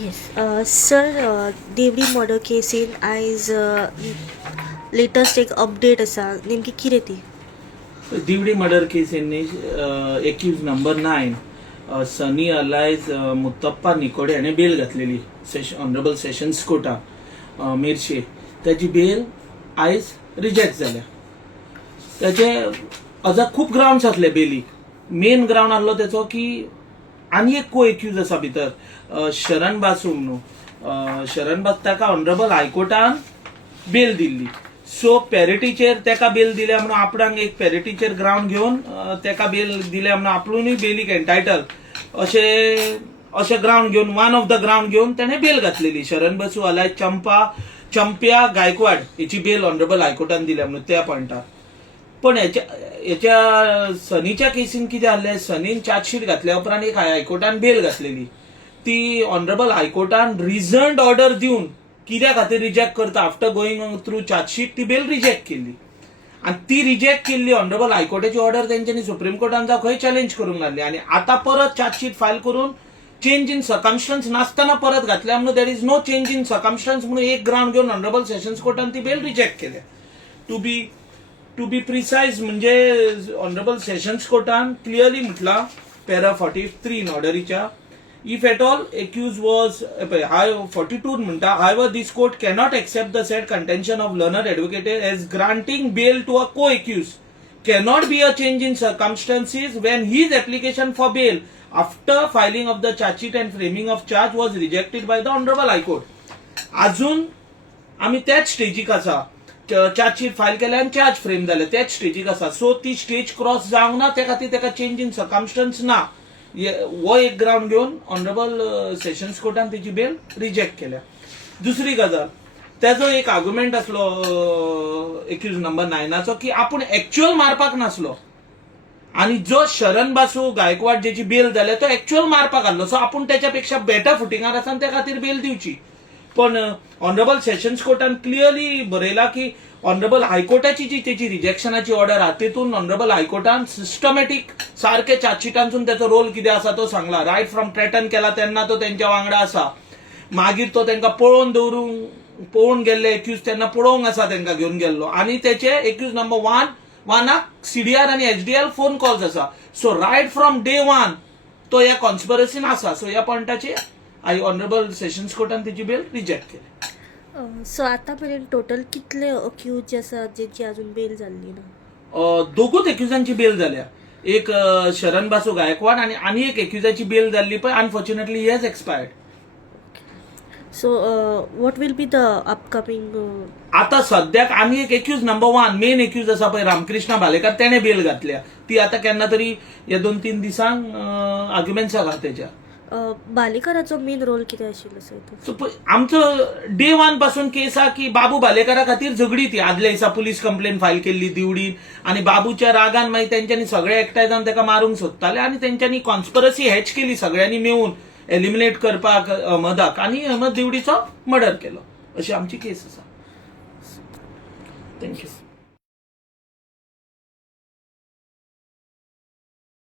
Yes, sir, देवडी murder केसीन आयज लेटस्ट एक अपडेट आसा, नेमकी कितें ती? दिवडी मर्डर केसींनी accused number 9 Sunny alias Muttappa Nikode हाणें बेल घातलेली ऑनरेबल सेशन्स कोर्टान मेर्शे. त्याची बेल आयज रिजेक्ट जाल्या. त्याचे अजा खूप ग्राउंड्स आसले बेलीक. मेन ग्राउंड आसलो त्याचो की आनी एक को एक्यूज आसा भितर शरण बासू म्हणून. शरण बास ताका ऑनरेबल हायकोर्टान बेल दिल्ली. सो पॅरिटीचेर तेका बेल दिल्या म्हणून आपणाक एक पॅरिटीचेर ग्राउंड घेवन तेका बेल दिल्या म्हणून आपणूय बेलीक एंटायटल अशे ग्राउंड घेवन वन ऑफ द ग्राउंड घेवन तेणें बेल घातलेली. शरण बासू आलाय चंप्या गायकवाड हेची बेल ऑनरेबल हायकोर्टान दिल्या म्हणून त्या पॉयंटार. पण याच्या सनीच्या केसीन कितें जाल्लें, सनीन चार्जशीट घातल्या उपरांत एक हायकोर्टान बेल घातलेली. ती ऑनरेबल हायकोर्टान रिझन्ड ऑर्डर दिवन कित्या खातीर रिजेक्ट करता आफ्टर गोईंग थ्रू चार्जशीट ती बेल रिजेक्ट केली. आणि ती रिजेक्ट केल्ली ऑनरेबल हायकोर्टाची ऑर्डर तेंच्यांनी सुप्रीम कोर्टान जावं खंय चॅलेंज करूंक लागली. आणि आता परत चार्जशीट फायल करून चेंज इन सर्कमस्टन्स नासतना परत घातल्या म्हणून there is no change in circumstances म्हणून एक ग्राउंड घेऊन ऑनरेबल सेशन्स कोर्टान ती बेल रिजेक्ट केल्या. टू बी प्रिसाइज म्हणजे ऑनरेबल सेशन्स कोर्टान क्लियरली म्हटला पॅरा 43 ऑर्डरीच्या, if at all accused was 42 म्हणता, however this court cannot accept the said contention of learned advocate as granting bail to a co-accused cannot be a change in circumstances when his application for bail after filing of the charge sheet and framing of charge was rejected by the honorable high court. अजून आम्ही त्याच स्टेजीक आसा. Chargesheet file केल्या आणि charge frame झाले त्याच स्टेजीक आसा. So ती स्टेज क्रॉस जावंक ना, त्या खातीर तेका चेंज इन सर्कमस्टन्स ना वो एक ग्राउंड घेऊन ऑनरेबल सेशन्स कोर्टान त्याची बेल रिजेक्ट केल्या. दुसरी गजाल, त्याचो एक आर्ग्युमेंट असलो एक्यूज नंबर 9 की आपण ऍक्च्युअल मारपाक नासलो आणि जो शरण बासू गायकवाड ज्याची बेल जाल्या तो ऍक्च्युअल मारपाक आसलो. सो आपण त्याच्यापेक्षा बेटर फुटिंगार आसा त्या खातीर बेल दिवची. पण ऑनरेबल सेशन्स कोर्टान क्लियरली बरयला की ऑनरेबल हायकोर्टाची जी त्याची रिजेक्शनाची ऑर्डर आहा तेतून ऑनरेबल हायकोर्टान सिस्टमॅटिक सारखे चार्जशीटांसून त्याचा रोल किती असा तो सांगला. रायट फ्रॉम थ्रेटन केला तेन्ना तो त्यांच्या वांगडा असा. मागीर तो तांकां पळोवन गेल्ले एक्यूज तेन्ना पळोवंक आसा तांकां घेवन गेल्लो. आणि त्याचे एक्यूज नंबर 1 सीडीआर आणि एचडीएल फोन कॉल्स आसा. सो रायट फ्रॉम डे 1 तो ह्या कॉन्स्पिरसीन आसा. सो ह्या पॉयंटाचेर ऑनरेबल सेशन्स कोर्टान त्याची बेल रिजेक्ट केली. सो आता पर्यंत टोटल कितले अक्यूज आसा जेची अजून बेल जाल्ली ना? दोगूच एक्युजांची बेल जाल्या. एक शरण बासू गायकवाड आणि एक एक्युजाची बेल जाल्ली पण unfortunately he has expired. So what will be the upcoming? आता सद्याक आनी एक एक्यूज नंबर 1 मेन एक्यूज आसा पळय रामकृष्ण भालेकर त्याने बेल घातल्या. ती आता केन्ना तरी या 2-3 दिसांक आर्ग्युमेंट्स आहा त्याच्या. भालेकराचो मेन रोल कितें आशिल्लो सर? आमचो डे 1 पासून केस आहा की बाबू भालेकरा खातीर झगडी ती आदल्या दिसा पुलीस कंप्लेंट फायल केल्ली दिवडीन आणि बाबूच्या रागान मागीर तेंच्यांनी सगळे एकठांय जावन ताका मारूंक सोदताले आणि तेंच्यांनी कॉन्स्पिरसी हॅच केली सगळ्यांनी मेळून एलिमिनेट करपाक अहमदाक आणि अहमद दिवडीचो मर्डर केलो. अशी आमची केस आसा. थँक्यू.